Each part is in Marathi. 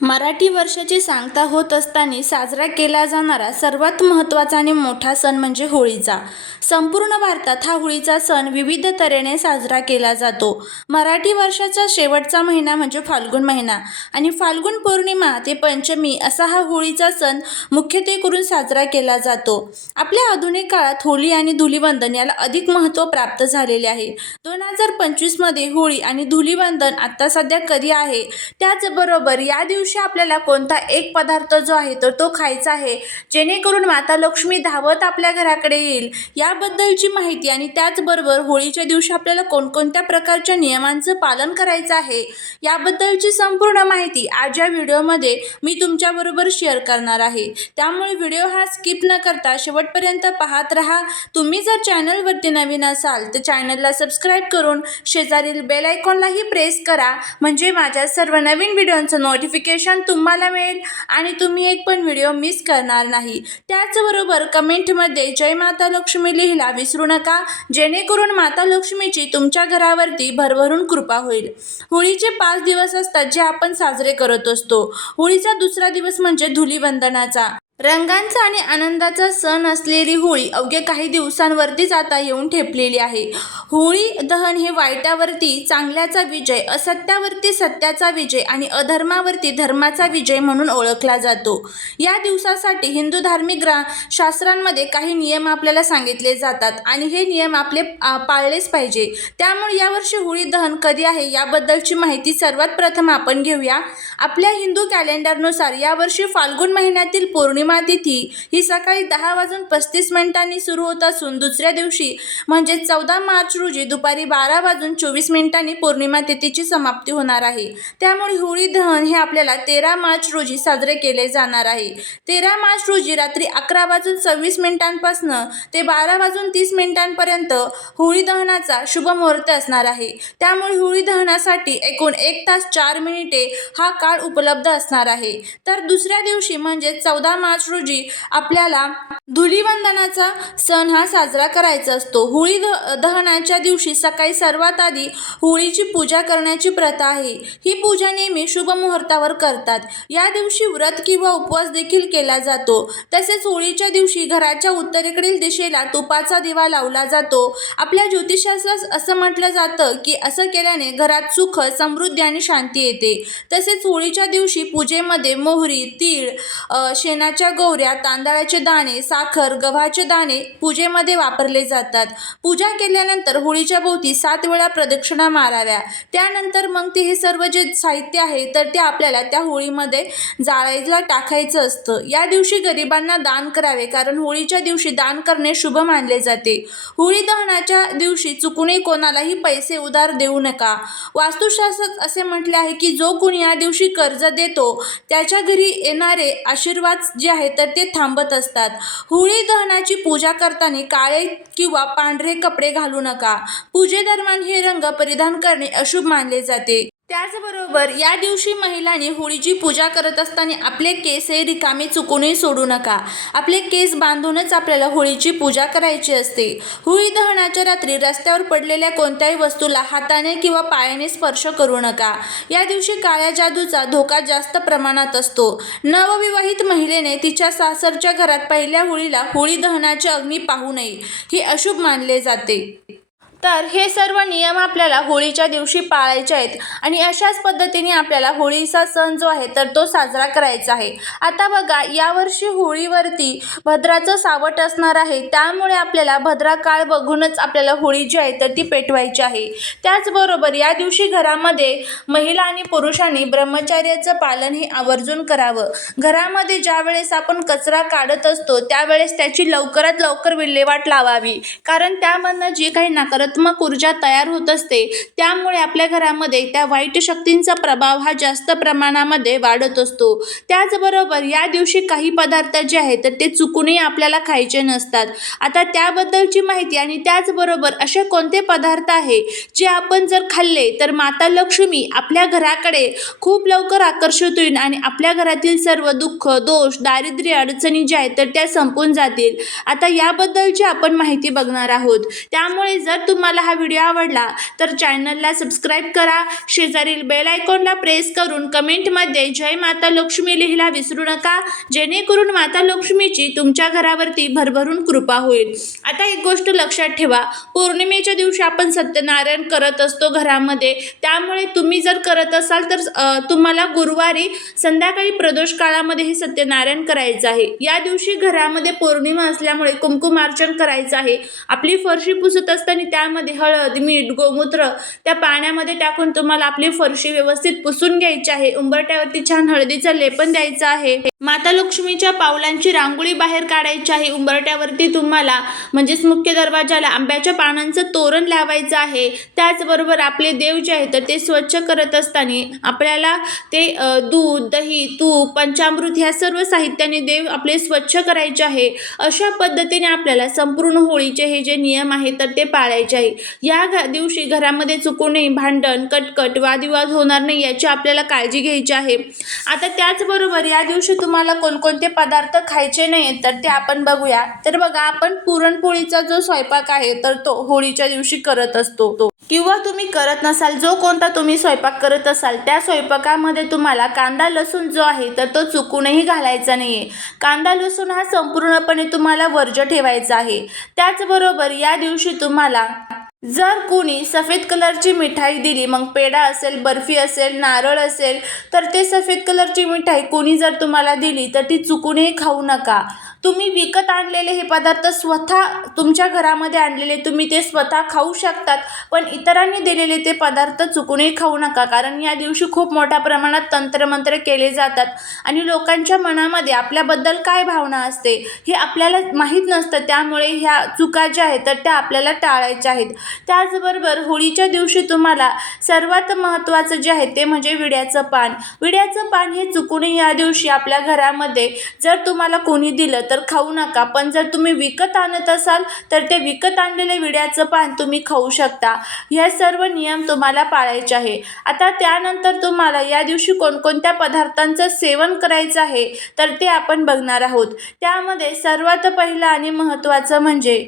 मराठी वर्षाची सांगता होत असताना साजरा केला जाणारा सर्वात महत्त्वाचा आणि मोठा सण म्हणजे होळीचा. संपूर्ण भारतात हा होळीचा सण विविध तऱ्हेने साजरा केला जातो. मराठी वर्षाचा शेवटचा महिना म्हणजे फाल्गुन महिना आणि फाल्गुन पौर्णिमा ते पंचमी असा हा होळीचा सण मुख्यत्वे करून साजरा केला जातो. आपल्या आधुनिक काळात होळी आणि धुलीवंदन याला अधिक महत्त्व प्राप्त झालेले आहे. दोन हजार पंचवीसमध्ये होळी आणि धुलीवंदन आत्ता सध्या कधी आहे? त्याचबरोबर या दिवशी आपल्याला कोणता एक पदार्थ जो आहे तर तो खायचा आहे जेणेकरून माता लक्ष्मी धावत आपल्या घराकडे येईल याबद्दलची माहिती आणि त्याचबरोबर होळीच्या दिवशी आपल्याला कोणकोणत्या प्रकारच्या नियमांचं पालन करायचं आहे याबद्दलची संपूर्ण माहिती आज या व्हिडिओमध्ये मी तुमच्याबरोबर शेअर करणार आहे. त्यामुळे व्हिडिओ हा स्किप न करता शेवटपर्यंत पाहत राहा. तुम्ही जर चॅनलवरती नवीन असाल तर चॅनलला सबस्क्राईब करून शेजारील बेल आयकॉनलाही प्रेस करा. म्हणजे माझ्या सर्व नवीन व्हिडिओंचं नोटिफिकेशन तुम्हाला मिळेल आणि तुम्ही एक पण व्हिडिओ मिस करणार नाही. त्याचबरोबर कमेंटमध्ये जय माता लक्ष्मी लिहिला विसरू नका जेणेकरून माता लक्ष्मीची तुमच्या घरावरती भरभरून कृपा होईल. होळीचे पाच दिवस असतात जे आपण साजरे करत असतो. होळीचा दुसरा दिवस म्हणजे धुलीवंदनाचा. रंगांचा आणि आनंदाचा सण असलेली होळी अवघ्या काही दिवसांवरतीच आता येऊन ठेपलेली आहे. होळी दहन हे वाईटावरती चांगल्याचा विजय असत्यावरती सत्याचा विजय आणि अधर्मावरती धर्माचा विजय म्हणून ओळखला जातो. या दिवसासाठी हिंदू धार्मिक ग्रा शास्त्रांमध्ये काही नियम आपल्याला सांगितले जातात आणि हे नियम आपले पाळलेच पाहिजे. त्यामुळे यावर्षी होळी दहन कधी आहे याबद्दलची माहिती सर्वात प्रथम आपण घेऊया. आपल्या हिंदू कॅलेंडरनुसार यावर्षी फाल्गुन महिन्यातील पौर्णिमा तिथी. ही सकाळी दहा वाजून पस्तीस मिनिटांनी सुरू होत असून दुसऱ्या दिवशी म्हणजे चौदा मार्च रोजी दुपारी बारा वाजून चोवीस मिनिटांनी पौर्णिमा तिथीची समाप्ती होणार आहे. त्यामुळे होळी दहन हे आपल्याला तेरा मार्च रोजी साजरे केले जाणार आहे. तेरा मार्च रोजी रात्री अकरा वाजून सव्वीस मिनिटांपासून ते बारा वाजून तीस मिनिटांपर्यंत होळी दहनाचा शुभ मुहूर्त असणार आहे. त्यामुळे होळी दहनासाठी एकूण एक तास चार मिनिटे हा काळ उपलब्ध असणार आहे. तर दुसऱ्या दिवशी म्हणजे चौदा मार्च रोजी आपल्याला धुलीवंदनाचा सण हा साजरा करायचा असतो. होळी दहनाच्या दिवशी सकाळी सर्वात आधी होळीची पूजा करण्याची प्रथा आहे. ही पूजा नेहमी शुभ मुहूर्तावर करतात. या दिवशी व्रत किंवा उपवास देखील केला जातो. तसेच होळीच्या दिवशी घराच्या उत्तरेकडील दिशेला तुपाचा दिवा लावला जातो. आपल्या ज्योतिषशास्त्रात असं म्हटलं जातं की असं केल्याने घरात सुख समृद्धी आणि शांती येते. तसेच होळीच्या दिवशी पूजेमध्ये मोहरी तीळ शेणाच्या शेणाच्या गोवऱ्या तांदळाचे दाणे साखर गव्हाचे दाणे पूजेमध्ये वापरले जातात. पूजा केल्यानंतर होळीच्या भोवती सात वेळा प्रदक्षिणा माराव्या. त्यानंतर मग ते हे सर्व जे साहित्य आहे तर ते आपल्याला त्या होळीमध्ये जाळायला टाकायचं असतं. या दिवशी गरिबांना दान करावे कारण होळीच्या दिवशी दान करणे शुभ मानले जाते. होळी दहनाच्या दिवशी चुकूनही कोणालाही पैसे उधार देऊ नका. वास्तुशास्त्रात असे म्हटले आहे की जो कोणी या दिवशी कर्ज देतो त्याच्या घरी येणारे आशीर्वाद जे आहे तर ते थांबत असतात. होळी दहनाची पूजा करताना काळे किंवा पांढरे कपडे घालू नका. पूजेदरम्यान हे रंग परिधान करणे अशुभ मानले जाते. त्याचबरोबर या दिवशी महिलांनी होळीची पूजा करत असताना आपले केस हे रिकामे चुकूनही सोडू नका. आपले केस बांधूनच आपल्याला होळीची पूजा करायची असते. होळी दहनाच्या रात्री रस्त्यावर पडलेल्या कोणत्याही वस्तूला हाताने किंवा पायाने स्पर्श करू नका. या दिवशी काळ्या जादूचा धोका जास्त प्रमाणात असतो. नवविवाहित महिलेने तिच्या सासरच्या घरात पहिल्या होळीला होळी दहनाचे अग्नी पाहू नये हे अशुभ मानले जाते. तर हे सर्व नियम आपल्याला होळीच्या दिवशी पाळायचे आहेत. आणि अशाच पद्धतीने आपल्याला होळीचा सण जो आहे तर तो साजरा करायचा आहे. आता बघा यावर्षी होळीवरती भद्राचं सावट असणार आहे. त्यामुळे आपल्याला भद्रा काळ बघूनच आपल्याला होळी जी आहे तर ती पेटवायची आहे. त्याचबरोबर या दिवशी घरामध्ये महिला आणि पुरुषांनी ब्रह्मचर्याचं पालन हे आवर्जून करावं. घरामध्ये ज्या वेळेस आपण कचरा काढत असतो त्यावेळेस त्याची लवकरात लवकर विल्हेवाट लावावी. कारण त्यामधनं जी काही नकारात्मक नकारात्मक ऊर्जा तयार होत असते. त्यामुळे आपल्या घरामध्ये त्या वाईट शक्तींचा प्रभाव हा जास्त प्रमाणामध्ये वाढत असतो. त्याचबरोबर या दिवशी काही पदार्थ जे आहेत तर ते चुकूनही आपल्याला खायचे नसतात. आता त्याबद्दलची माहिती आणि त्याचबरोबर असे कोणते पदार्थ आहे जे आपण जर खाल्ले तर माता लक्ष्मी आपल्या घराकडे खूप लवकर आकर्षित होईल आणि आपल्या घरातील सर्व दुःख दोष दारिद्र्य अडचणी ज्या आहेत तर त्या संपून जातील. आता याबद्दलची आपण माहिती बघणार आहोत. त्यामुळे जर तुम्हाला हा व्हिडिओ आवडला तर चॅनलला सबस्क्राईब करा. शेजारील बेल आयकॉनला प्रेस करून कमेंटमध्ये जय माता लक्ष्मी लिहिला विसरू नका. जेणेकरून माता लक्ष्मीची तुमच्या घरावरती भरभरून कृपा होईल. आता एक गोष्ट लक्षात ठेवा. पौर्णिमेच्या दिवशी आपण सत्यनारायण करत असतो घरामध्ये. त्यामुळे तुम्ही जर करत असाल तर तुम्हाला गुरुवारी संध्याकाळी प्रदोष काळामध्ये हे सत्यनारायण करायचं आहे. या दिवशी घरामध्ये पौर्णिमा असल्यामुळे कुंकुमार्चन करायचं आहे. आपली फरशी पुसत असताना त्या पाण्यामध्ये हळद मीठ गोमूत्र त्या पाण्यामध्ये टाकून तुम्हाला आपली फरशी व्यवस्थित पुसून घ्यायची आहे. उंबरट्यावरती छान हळदीचं लेपन द्यायचं आहे. माता लक्ष्मीच्या पावलांची रांगोळी बाहेर काढायची आहे उंबरट्यावरती तुम्हाला म्हणजेच मुख्य दरवाजाला आंब्याच्या पानांचं तोरण लावायचं आहे. त्याचबरोबर आपले देव जे आहे तर ते स्वच्छ करत असताना आपल्याला ते दूध दही तूप पंचामृत ह्या सर्व साहित्याने देव आपले स्वच्छ करायचे आहे. अशा पद्धतीने आपल्याला संपूर्ण होळीचे हे जे नियम आहेत तर ते पाळायचे आहे. या घ दिवशी घरामध्ये चुकूनही भांडण कटकट वादविवाद होणार नाही याची आपल्याला काळजी घ्यायची आहे. आता त्याचबरोबर या दिवशी तुम्हाला कोणकोणते पदार्थ खायचे नाहीत तर ते आपण बघूया. तर बघा आपण पुरणपोळीचा जो स्वयंपाक आहे तर तो होळीच्या दिवशी करत असतो. तो किंवा तुम्ही करत नसाल जो कोणता तुम्ही स्वयंपाक करत असाल त्या स्वयंपाकामध्ये तुम्हाला कांदा लसूण जो आहे तर तो चुकूनही घालायचा नाही आहे कांदा लसूण हा संपूर्णपणे तुम्हाला वर्ज ठेवायचा आहे. त्याचबरोबर या दिवशी तुम्हाला जर कोणी सफेद कलरची मिठाई दिली मग पेढा असेल बर्फी असेल नारळ असेल तर ते सफेद कलरची मिठाई कोणी जर तुम्हाला दिली तर ती चुकूनही खाऊ नका. तुम्ही विकत आणलेले हे पदार्थ स्वतः तुमच्या घरामध्ये आणलेले तुम्ही ते स्वतः खाऊ शकतात पण इतरांनी दिलेले ते पदार्थ चुकूनही खाऊ नका कारण या दिवशी खूप मोठ्या प्रमाणात तंत्रमंत्र केले जातात. आणि लोकांच्या मनामध्ये आपल्याबद्दल काय भावना असते हे आपल्याला माहीत नसतं त्यामुळे ह्या चुका ज्या आहेत तर त्या आपल्याला टाळायच्या आहेत. त्याचबरोबर होळीच्या दिवशी तुम्हाला सर्वात महत्त्वाचं जे आहे ते म्हणजे विड्याचं पान. विड्याचं पान हे चुकूनही या दिवशी आपल्या घरामध्ये जर तुम्हाला कोणी दिलं तर तर खाऊ नका. पण जर तुम्ही विकत आणत असाल तर ते विकत आणलेले विड्याचं पान तुम्ही खाऊ शकता. हे सर्व नियम तुम्हाला पाळायचे आहे. आता त्यानंतर तुम्हाला या दिवशी कोणकोणत्या पदार्थांचं सेवन करायचं आहे तर ते आपण बघणार आहोत. त्यामध्ये सर्वात पहिलं आणि महत्त्वाचं म्हणजे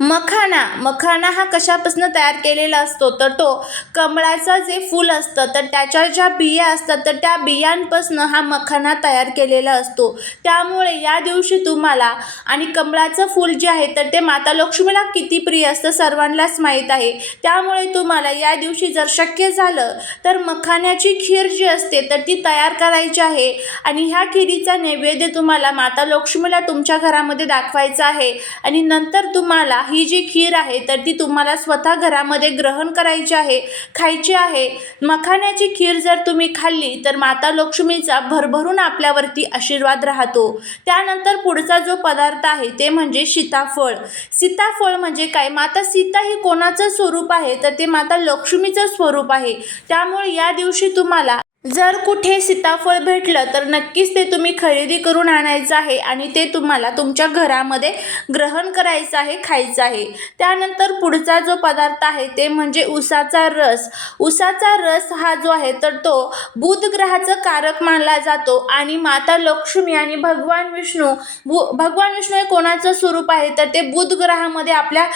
मखाना मखाना हा कशापासून तयार केलेला असतो? तर तो कमळाचं जे फूल असतं तर त्याच्या ज्या बिया असतात तर त्या बियांपासून हा मखाना तयार केलेला असतो. त्यामुळे या दिवशी तुम्हाला आणि कमळाचं फूल जे आहे तर ते माता लक्ष्मीला किती प्रिय असतं सर्वांनाच माहीत आहे. त्यामुळे तुम्हाला या दिवशी जर शक्य झालं तर मखाण्याची खीर जी असते तर ती तयार करायची आहे. आणि ह्या खिरीचा नैवेद्य तुम्हाला माता लक्ष्मीला तुमच्या घरामध्ये दाखवायचा आहे. आणि नंतर तुम्हाला ही जी खीर आहे तर ती तुम्हाला स्वतः घरामध्ये ग्रहण करायची आहे खायची आहे. मखाण्याची खीर जर तुम्ही खाल्ली तर माता लक्ष्मीचा भरभरून आपल्यावरती आशीर्वाद राहतो. त्यानंतर पुढचा जो पदार्थ आहे ते म्हणजे सीताफळ. सीताफळ म्हणजे काय? माता सीता ही कोणाचं स्वरूप आहे? तर ते माता लक्ष्मीचं स्वरूप आहे. त्यामुळे या दिवशी तुम्हाला जर कुठे सीताफळ भेटलं तर नक्कीच ते तुम्ही खरेदी करून आणायचं आहे आणि ते तुम्हाला तुमच्या घरामध्ये ग्रहण करायचं आहे खायचं आहे. त्यानंतर पुढचा जो पदार्थ आहे ते म्हणजे उसाचा रस. उसाचा रस हा जो आहे तर तो बुध ग्रहाचं कारक मानला जातो आणि माता लक्ष्मी आणि भगवान विष्णू भू भगवान विष्णू हे कोणाचं स्वरूप आहे तर ते बुध ग्रहामध्ये आपल्या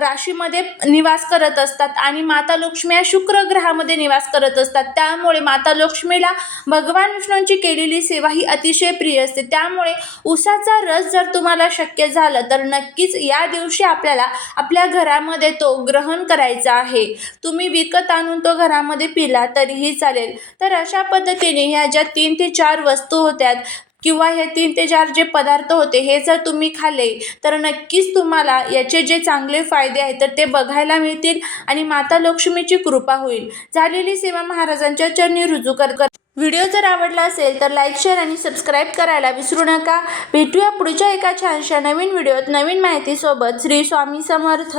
राशीमध्ये निवास करत असतात आणि माता लक्ष्मी या शुक्र ग्रहामध्ये निवास करत असतात. त्यामुळे माता लक्ष्मीला भगवान विष्णूंची केलेली सेवा ही अतिशय प्रिय असते. त्यामुळे उसाचा रस जर तुम्हाला शक्य झालं तर नक्कीच या दिवशी आपल्याला आपल्या घरामध्ये तो ग्रहण करायचा आहे. तुम्ही विकत आणून तो घरामध्ये पिला तरीही चालेल. तर अशा पद्धतीने ह्या ज्या तीन ते चार वस्तू होत्या किंवा हे तीन ते चार जे पदार्थ होते हे जर तुम्ही खाल्ले तर नक्कीच तुम्हाला याचे जे चांगले फायदे आहेत तर ते बघायला मिळतील आणि माता लक्ष्मीची कृपा होईल. झालेली सेवा महाराजांच्या चरणी रुजू कर व्हिडिओ जर आवडला असेल तर लाईक शेअर आणि सबस्क्राईब करायला विसरू नका. भेटूया पुढच्या एका छानशा नवीन व्हिडिओत. नवीन माहितीसोबत श्री स्वामी समर्थ.